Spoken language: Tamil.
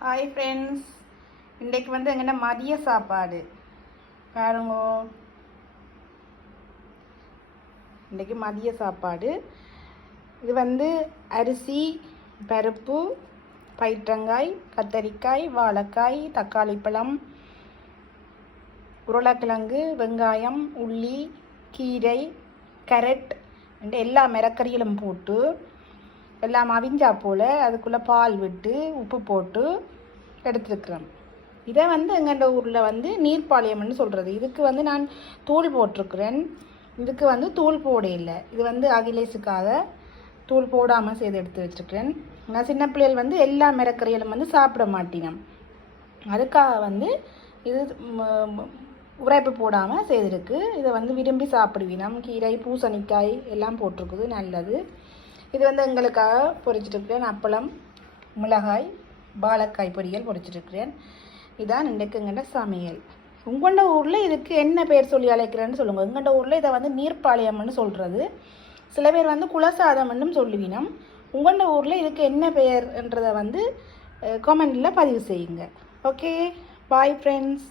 ஹாய் ஃப்ரெண்ட்ஸ் இன்றைக்கு வந்து எங்கன்னா மதிய சாப்பாடு. பாருங்க. இன்றைக்கு மதிய சாப்பாடு. இது வந்து அரிசி பருப்பு பயிற்றங்காய் கத்தரிக்காய் வாழைக்காய் தக்காளி பழம் உருளைக்கிழங்கு வெங்காயம் உள்ளி கீரை கேரட் எல்லா மிரக்கறிகளும் போட்டு எல்லாம் அவிஞ்சா போல் அதுக்குள்ளே பால் விட்டு உப்பு போட்டு எடுத்துருக்குறோம் இதை வந்து எங்கள்ட ஊரில் வந்து நீர்ப்பாளையம்னு சொல்கிறது இதுக்கு வந்து நான் தூள் போட்டிருக்கிறேன். இதுக்கு வந்து தூள் போட இல்லை. இது வந்து அகிலேஷுக்காக தூள் போடாமல் செய்து எடுத்து வச்சுருக்கிறேன். நான் சின்ன பிள்ளைகள் வந்து எல்லா மிரக்கறிகளும் வந்து சாப்பிட மாட்டினோம் அதுக்காக வந்து இது உரைப்பு போடாமல் செய்திருக்கு. இதை வந்து விரும்பி சாப்பிடுவினம். கீரை பூசணிக்காய் எல்லாம் போட்டிருக்குது. நல்லது. இது வந்து எங்களுக்காக பொறிச்சிட்ருக்கிறேன் அப்பளம் மிளகாய் பாலக்காய் பொரியல் பொரிச்சிட்ருக்கிறேன் இதான் இன்றைக்குங்கிட்ட சமையல். உங்களோட ஊரில் இதுக்கு என்ன பேர் சொல்லி அழைக்கிறேன்னு சொல்லுங்கள் எங்கள்ட ஊரில் இதை வந்து நீர்ப்பாளையம்னு சொல்கிறது சில பேர் வந்து குலசாதம்னு சொல்லுவினம் உங்களோட ஊரில் இதுக்கு என்ன பெயர்ன்றதை வந்து கமெண்டில் பதிவு செய்யுங்க. Okay bye friends